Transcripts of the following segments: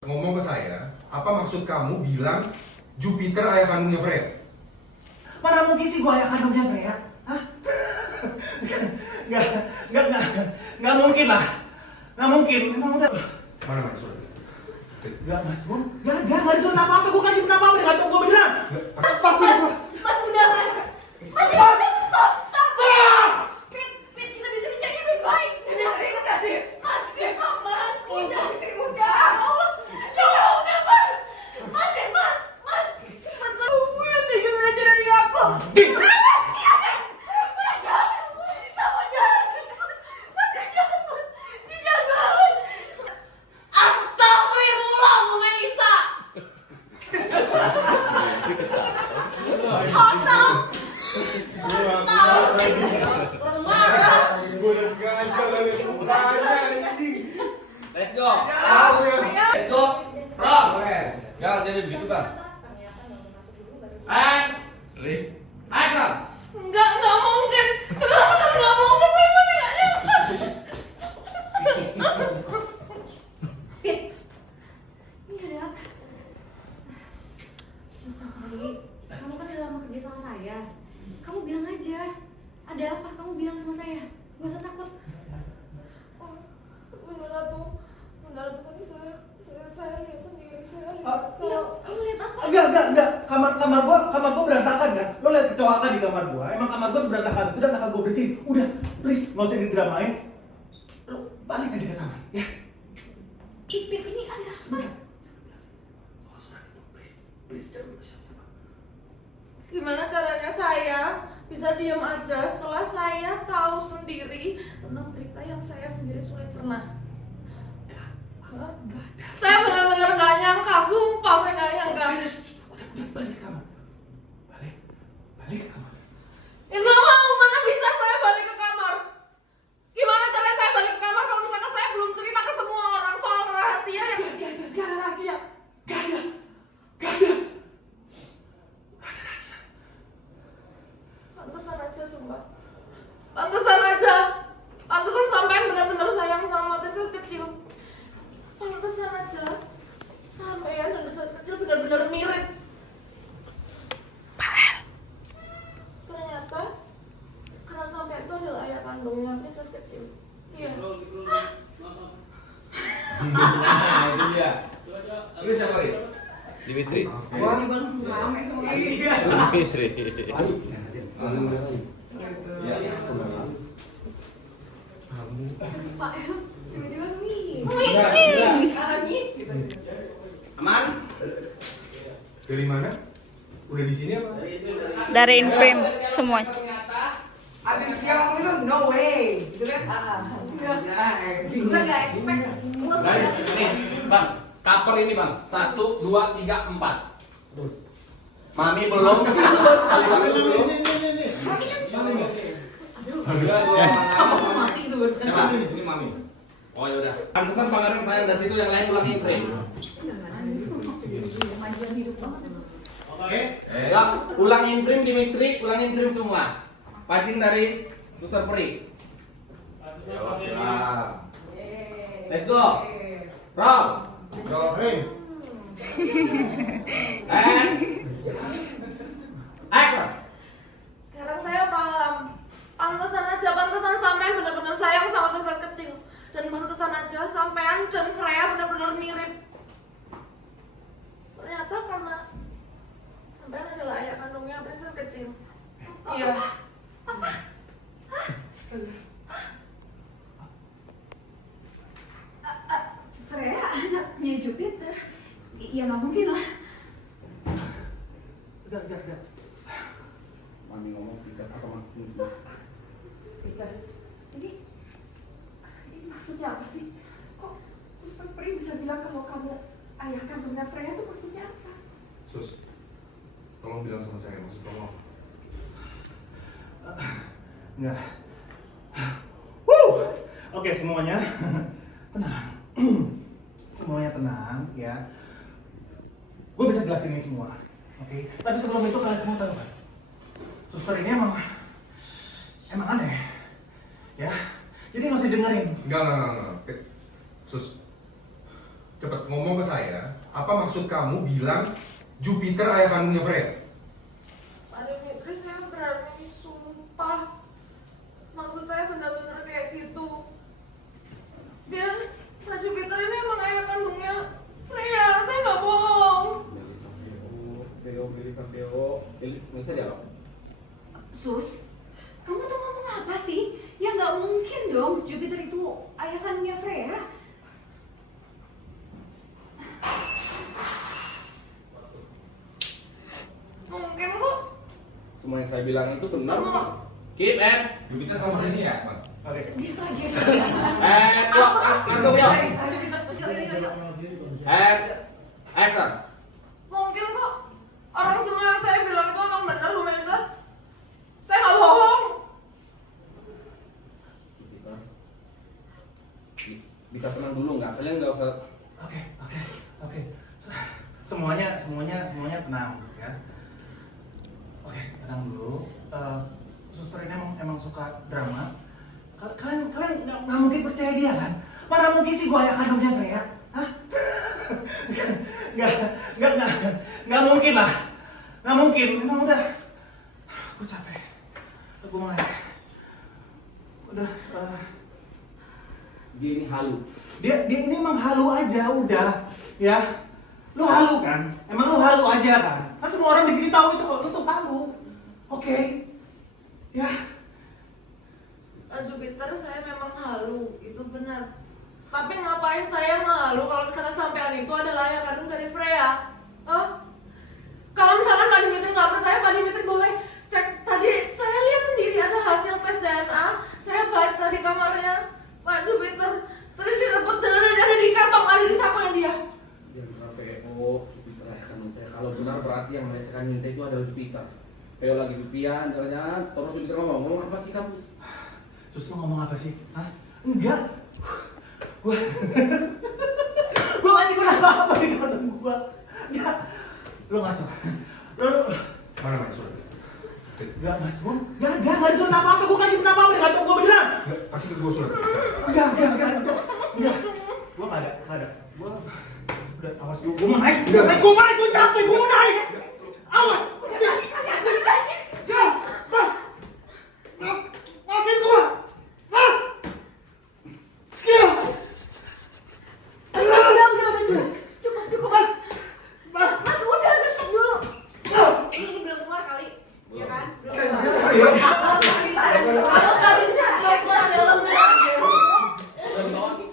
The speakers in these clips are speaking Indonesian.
Ngomong ke saya, apa maksud kamu bilang Jupiter ayah kandungnya Freya? Mana mungkin sih gua ayah kandungnya Freya? Hah? Nggak mungkin lah. Nggak mungkin. Emang udah. Mana surat? Nggak mas, gua nggak ada surat apa-apa. Gua kasih apa-apa, nggak tahu gua beneran. Pasti. Mas udah mas. Stop. Pit, kita bisa bicara yang lebih baik. Udah, Mas, stop mas. Udah. Jangan udah mas. Mas, gue yang pegang aja dari aku. Astagfirullah, Bu Melisa. Kosong. Let's go. Let's go. From. Ya, jadi begitu kan? And action. Enggak mungkin. Enggak mungkin. Pit, ini ada apa? Sestari, kamu kan udah lama kerja sama saya. Kamu bilang aja. Ada apa? Kamu bilang sama saya. Gak usah takut. Benar tuh tadi saya lihat sendiri, saya Ah. lihat Iya, kalau kamu lihat apa? Enggak. Kamar gua berantakan kan? Lo lihat kecoakan di kamar gua. Emang kamar gua seberantakan itu udah bakal gua bersihin. Udah, please, nggak usah didramain. Lo balik aja ke kamar, ya. Pit, ini ada apa? Sebentar. Oh, surat itu, please, jangan lupa siapa. gimana caranya saya bisa diam aja setelah saya tahu sendiri tentang berita yang saya sendiri sulit cerna. Hah? Saya benar-benar nggak nyangka, sumpah saya nggak nyangka. Udah, balik ke kamar. Balik ke kamar. Ya nggak mau, mana bisa saya balik ke kamar? Gimana caranya saya balik ke kamar kalau misalkan saya belum cerita ke semua orang soal rahasia yang Gak ada rahasia. Gak ada rahasia. pantesan aja sumpah. Pantesan sampean benar-benar sayang sama Princess kecil. Pantesan aja sampean dan Princess kecil benar-benar mirip. Ternyata karena sampean itu adalah ayah kandungnya Princess kecil. Iya. Itu dia. Terus siapa lagi? Dimitri. Iya. Dimitri. Ya. Pak El, tiba-tiba nih. Aman? Dari mana? Udah di sini apa? Dari inframe semua. Abis dia ngomong itu no way, gitu kan? Gue gak expect. Nih, Bang. Cover ini, Bang. 1 2 3 4. Mami belum. Kamu mati gitu barusan. Coba, ini Mami. Oh ya udah. Pantesan pangeran sayang dari situ yang lain ulangin frame. Oke. Ya, ulangin frame Dimitri, ulangin frame semua. Pacing dari Suster Peri. Siap. Let's go. Roll. And action. Sekarang saya paham. Pantesan sampean benar-benar sayang sama Princess kecil. Dan pantesan aja sampean dan Freya benar-benar mirip. Ternyata karena sampean adalah ayah kandungnya Princess kecil. Iya. Freya anaknya Jupiter. Ya nggak mungkin lah. Udah. Mami ngomong tidak apa maksudnya semua. Peter, ini maksudnya apa sih? Kok Suster Peri bisa bilang kalau kamu ayah kandungnya Freya itu maksudnya apa? Sus, tolong bilang sama saya maksud kamu apa? Enggak. Oke, semuanya tenang. Semuanya tenang, ya. Gue bisa jelasin ini semua, oke? Tapi sebelum itu kalian semua tahu kan? Suster ini emang aneh, ya. Jadi nggak usah dengerin. Enggak. Sus, cepet ngomong ke saya. Apa maksud kamu bilang Jupiter ayah kandungnya Freya? Pak Dimitri, saya berani sumpah. Maksud saya benar-benar kayak gitu. Biar Pak Jupiter ini emang ayah kandungnya Freya, saya nggak bohong. Bisa dia loh. Sus, kamu tuh ngomong apa sih? Ya nggak mungkin dong Jupiter itu ayah kandungnya Freya. Mungkin kok. Semua yang saya bilang itu benar. Semua. Keep Jupiter kamu di sini ya, Bang? Oke. Dia lagi. yuk, langsung yuk. Yuk. Action. Mungkin kok. Orang semua yang saya bilang itu emang benar, Bu Mensa. Saya nggak bohong. Bisa tenang dulu nggak? Kalian nggak usah. Oke. Semuanya tenang ya. Oke, tenang dulu. Suster ini emang suka drama. Kalian nggak mungkin percaya dia kan? Mana mungkin sih gua ayah kandungnya Freya? Hah? Nggak mungkin lah. Nggak mungkin. Emang udah. Gue capek. Gue mulai. Udah. Dia ini halu. Dia ini emang halu aja udah. Ya. Lu halu kan? Emang lu halu aja kan? Kan semua orang di sini tahu itu kok lu tuh halu. Oke. Ya. Pak Jupiter, saya memang halu, itu benar. Tapi ngapain saya malu kalau misalkan sampean itu adalah ayah kandung dari Freya? Hah? Kalau misalkan Pak Dimitri nggak percaya, Pak Dimitri boleh cek. Tadi saya lihat sendiri ada hasil tes DNA. Saya baca di kamarnya Pak Jupiter. Terus direbut dan ada di kantong, ada di sakunya dia. Dia benar PO Jupiter ayah kandung Freya. Kalau benar berarti yang melecehkan Minta itu adalah Jupiter. PO lagi dupian, jalan-jalan, terus Jupiter ngomong apa sih kamu? Sus, lu ngomong apa sih? Hah? Enggak. Gua lagi apa di kantong gua. Enggak. Lu ngaco. Lu Mana surat? enggak Mas, gua enggak ada surat apa-apa. Gua enggak nyimpen apa-apa di kantong gua beneran. Kasih ke gue surat. Enggak. Gua enggak ada. Gua udah awas gua mau naik. Gua capek, gua mau naik. Awas. Ya, Mas. Masin gua. Mas. Udah, cukup. Mas. Mas, udah, stop dulu. Ini belum keluar kali, ya kan? Belum keluar.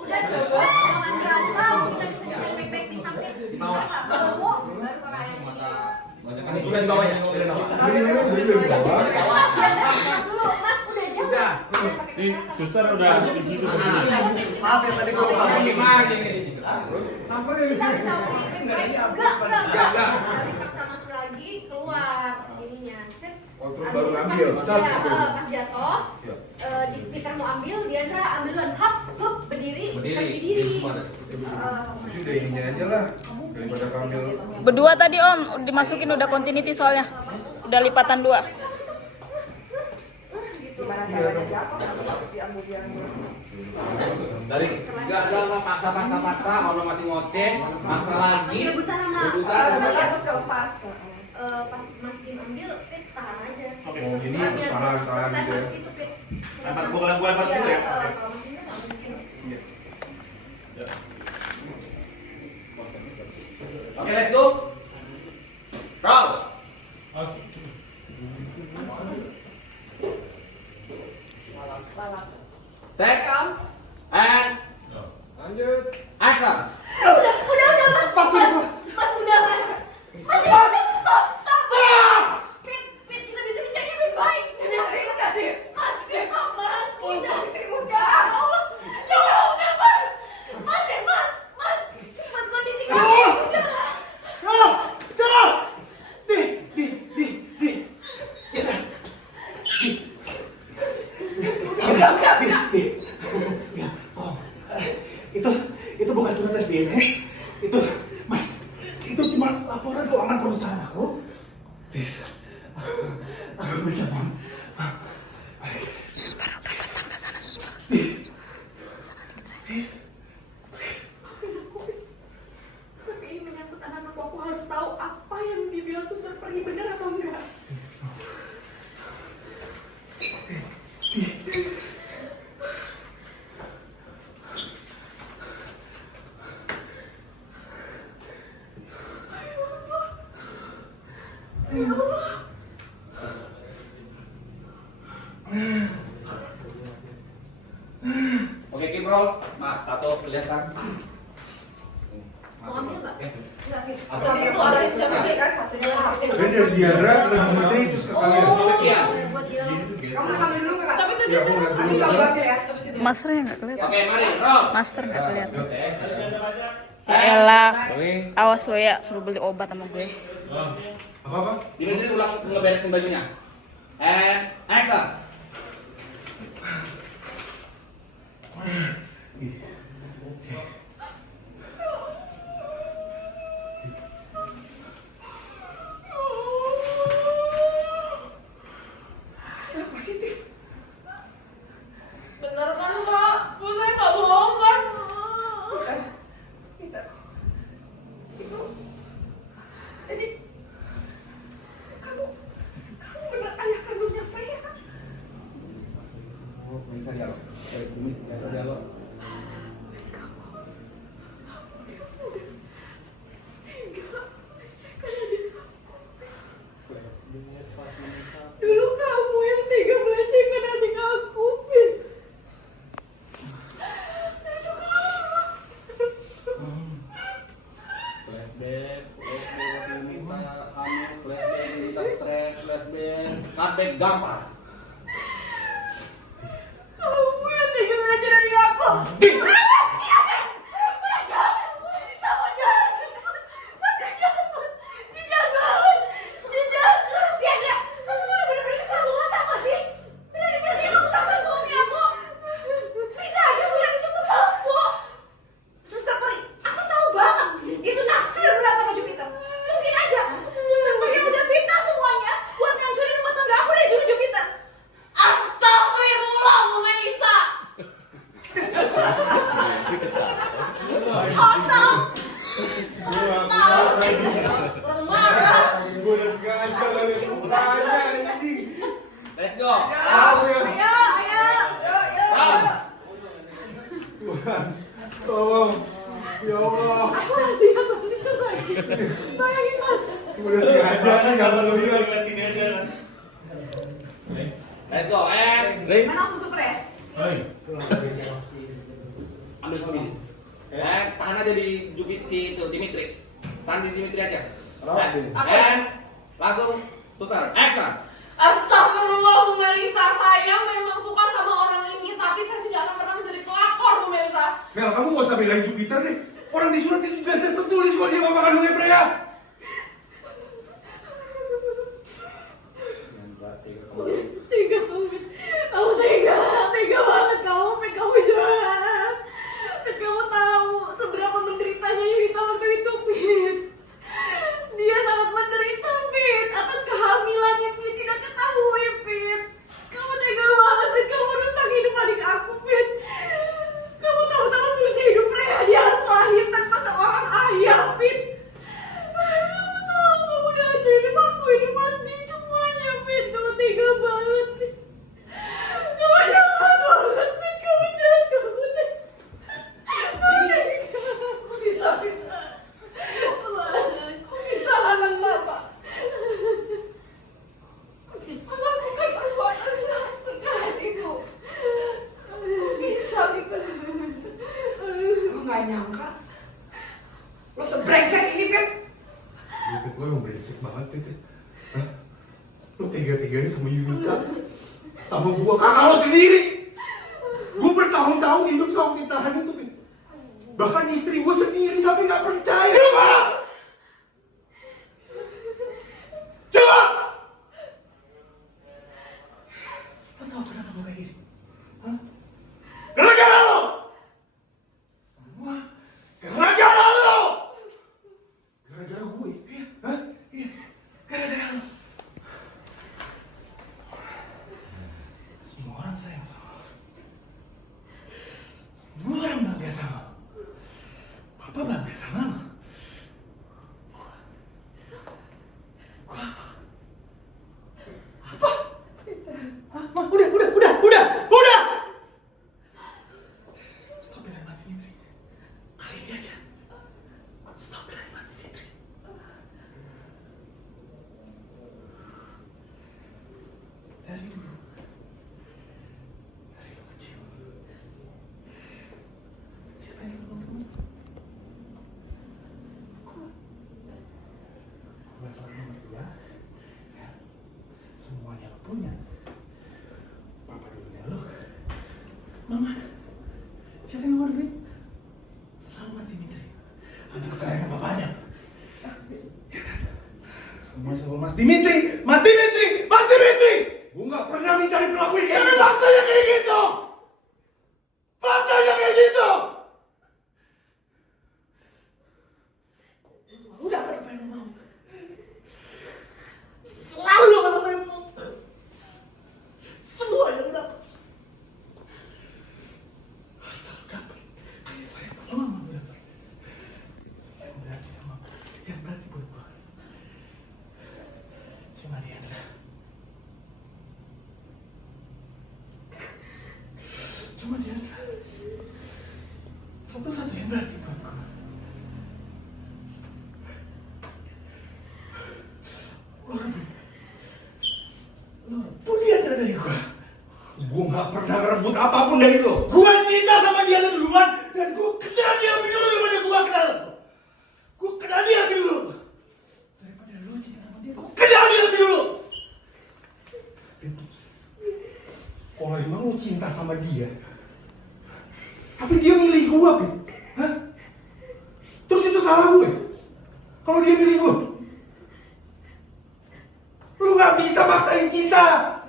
Udah coba, jangan berantem. Kita bisa cari baik-baik bintangnya. Baru kakak yang ini. Udah dibawa ya. Mas, dulu, Mas, udah jauh. Udah. Suster udah di situ. Maaf ya tadi gua lupa. Kita bisa baik-baik. Enggak. Dipaksa Mas lagi keluar ininya. Sip. Oh, terus baru ngambil. Sat. Pas jatuh, Ya. Peter mau ambil, Diandra ambil duluan. Hap, berdiri. Berdiri. Semua ada. Jadi udah ini aja lah. Daripada kambil. Berdua tadi Om, dimasukin udah continuity soalnya. Udah lipatan 2. Gimana caranya jatuh tapi harus diambil dia. Dari enggak paksa kalau masih ngoceh, maksa lagi. Rebutan sama. Tapi harus kelepas. Pas Mas Kim ambil, Pit tahan aja. Oke. Oh, ini tahan gitu ya. Situ, Pit. Lempar, gua lempar situ ya? Kalau Mas Kim nggak mungkin. Oke, let's go. Roll. Set. And lanjut. Action. Udah, Mas. Mas, udah, Mas. Stop. Pit, kita bisa bicara yang lebih baik. Udah, Mas, stop, Mas. Udah. Ya udah, Mas. Mas, kondisi kamu. Udah. Itu bukan surat tes DNA. Itu cuma laporan keuangan perusahaan aku. Please. Aku minta maaf. Sus, udah datang ke sana, Sus. Sana dikit saya. Please. harus tahu apa yang dibilang suster Peri benar atau enggak. Oke, Kimrol. Nah, tato kelihatan. Mau ambil nggak? Nggak, Fit. Apa? Tapi itu orangnya siapa sih? Kan Kan dari Diandra lebih menteri terus ke kalian. Iya. buat dia. Kamu ambil dulu Kak. Tapi tadi Ya, ada aku terus nggak Ini dulu. kamu ambil ya. Masternya nggak kelihatan. Oke, mari, roll. Master nggak kelihatan. Oke. Ya elah, Boleh. awas lo ya, suruh beli obat sama gue. Apa? Dimitri ulang ngeberesin bajunya. And action. Hasil positif. Bener kan Mbak? Bu saya nggak bohong kan? Itu jadi kamu benar ayah kandungnya Freya kan? Oh, bisa dialog. Bisa dialog. Dulu kamu yang tega melecehkan adik aku, Fit. Flashback, flashback, minta kamu, flashback, minta stres, flashback, cutback gampang. Kamu yang tega melecehkan adik aku. Itu naksir berat sama Jupiter. Mungkin aja suster Peri udah fitnah semuanya buat ngancurin rumah tangga aku dan juga Jupiter. Astagfirullah, Bu Melisa. Kosong. Marah. Gue udah sengaja lagi mukanya anjing. Let's go. Ayo, ayo. Roll. Tuhan, tolong. Ya Allah. Aku hati aku bisa lagi. Bayangin Mas. Gue udah sengaja nih nggak perlu bilang. Let's go. And Mana susu pre? ambil sendiri. Tahan aja di itu Dimitri. Tahan di Dimitri aja. And langsung suster. Action. Astagfirullah Bu Melisa, saya memang suka sama orang ini, tapi saya tidak akan pernah menjadi pelakor Bu Melisa. Mel, kamu gak usah belain Jupiter deh. Orang di surat itu jelas-jelas tertulis kalau dia mama kandungnya Freya. Tega kamu. Kamu tega banget kamu. Fit, kamu jahat. Fit, kamu tahu seberapa menderitanya Yunita waktu itu, Fit. Dia sangat menderita, Fit, atas kehamilan yang dia tidak ketahui, Fit. Kamu tega banget, Fit. Kamu rusak hidup adik aku, Fit. Kamu tahu betapa sulitnya hidup Freya. Dia harus lahir tanpa seorang ayah, Fit. Kamu tahu, kamu udah hancurin aku, hidup mati semuanya, Fit. Kamu tega banget, Fit. Kamu jahat banget, Fit. Kamu jahat, kamu tega. Kok bisa Fit? Kok bisa anak Bapak? Melakukan perbuatan sejahat itu. Kok bisa Fit? Lu nggak nyangka. Lo sebrengsek ini Fit. Jupiter gue emang brengsek banget itu. Hah? Lu tega-teganya sama Yunita. Sama gua, kakak lo sendiri. Gue bertahun-tahun hidup sama fitahan itu, Fit. Bahkan istri gue sendiri sampai gak percaya. Coba! Coba! Lo tau kenapa gue kayak gini? Hah? Gara-gara lo! Semua gara-gara lo! Gara-gara gue? Iya? Hah? Iya. Gara-gara lo. Semua orang sayang sama lo. Semua orang bangga sama lo. Papa bangga sama lo. Stop it, Mas Dimitri. Dari dulu kecil, siapa yang selalu ngomong? Gue selalu nomor 2. Ya. Semuanya lo punya. Papa dulunya lo. Mama, siapa yang nomor 2? Selalu Mas Dimitri, anak kesayangan bapaknya. Ya kan? Semua selalu Mas Dimitri, Mas Dimitri, Mas Dimitri. Gue nggak pernah mencari pelaku ini. Tapi faktanya kayak gitu. Faktanya kayak gitu. Udah apa yang lo mau? Selalu lo apa yang lo mau? Semua yang lo dapat. Harta lo dapat, kasih sayang mama lo dapat. Yang berarti sama, yang berarti buat gue cuma Diandra. Cuma Diandra. Satu-satu yang berarti buat gue. Lo rebut Diandra dari gue. Gue nggak pernah ngerebut apapun dari lo. Gue cinta sama dia duluan dan gue kenal dia lebih dulu daripada gue kenal lo. Gue kenal dia lebih dulu daripada lo cinta sama dia. Gue kenal dia lebih dulu. Kalau emang lo cinta sama dia, tapi dia milih gue, Pit. Hah? Terus itu salah gue? Kalau dia milih gue? Lo nggak bisa maksain cinta.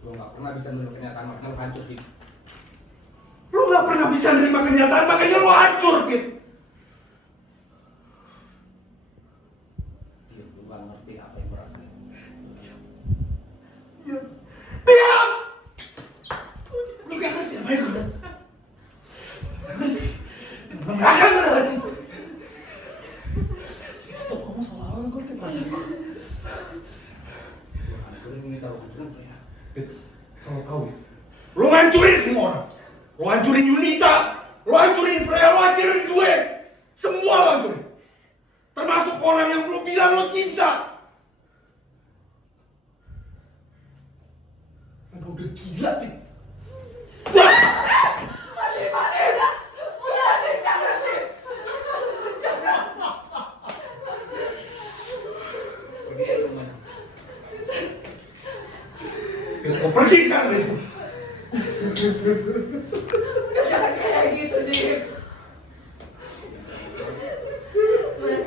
Lo nggak pernah bisa menerima kenyataan, makanya lo hancur, Pit. Lo nggak pernah bisa nerima kenyataan, makanya lo hancur, Pit. Dia bukan ngerti apa yang berasal. Diam! Lo gak ngerti apa yang gue gak ngerti. Lo gak akan pernah ngerti. Stop ngomong soal gue ngerti perasaan gue. Lo hancurin minta lo hancurin, ya. Pit, selalu tahu ya. Lo ngancurin semua orang. Lo hancurin Yunita. Lo hancurin Freya, lo hancurin gue. Semua lo hancurin. Termasuk orang yang lo bilang lo cinta. Lo udah gila, Pit. Pergi dari rumah. Pit, lo pergi sekarang dari sini. Udah jangan kayak gitu, Dim. Mas.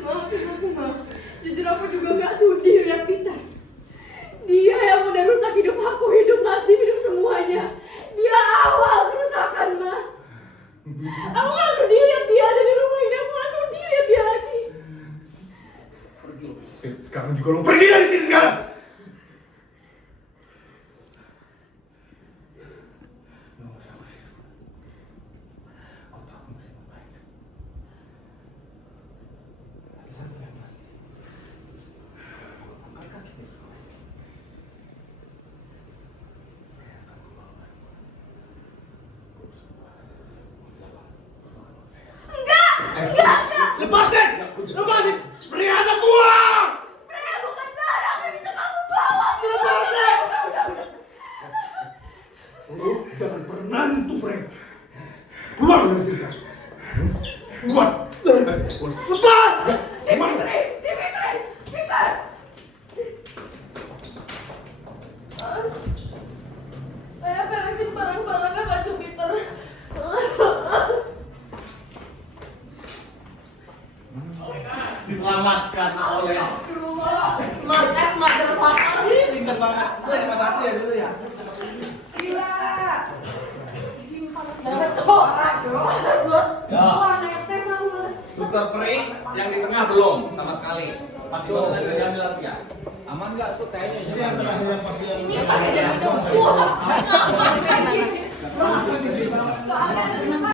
Maafin aku, Mas. Jujur aku juga gak sudi lihat Peter. Dia yang udah rusak hidup aku, hidup Mas, hidup semuanya. Dia awal kerusakan, Mas. Aku gak sudi lihat dia ada di rumah ini. Aku gak sudi lihat dia lagi. Pergi lo. Pit, sekarang juga lo pergi dari sini sekarang. Lo gak usah kusir. Kau tahu aku masih membaik. Tapi satu yang pasti, kalau angkat kaki dari kau, Freya akan keluar. Gue semua mau jalan. Enggak. Lepasin! Lepasin! Freya anak gua! Freya bukan barang yang bisa kamu bawa. Lepasin! Udah. Lo jangan pernah nyentuh Freya. Keluar dari sini sekarang. Keluar! Lepas! Dimitri, Peter. Saya beresin barang-barangnya Pak Jupiter. Diselamatkan oleh Smart as motherfucker. pinter banget. Gue hebat aja ya dulu ya. Gila. Cowok. Ya. Wah, naik tes sama. Suster Pri yang di tengah belum sama sekali. Pasti lo tadi udah diambil lagi ya. Aman nggak tuh kayaknya? Ini pasti jadi dong. Wah.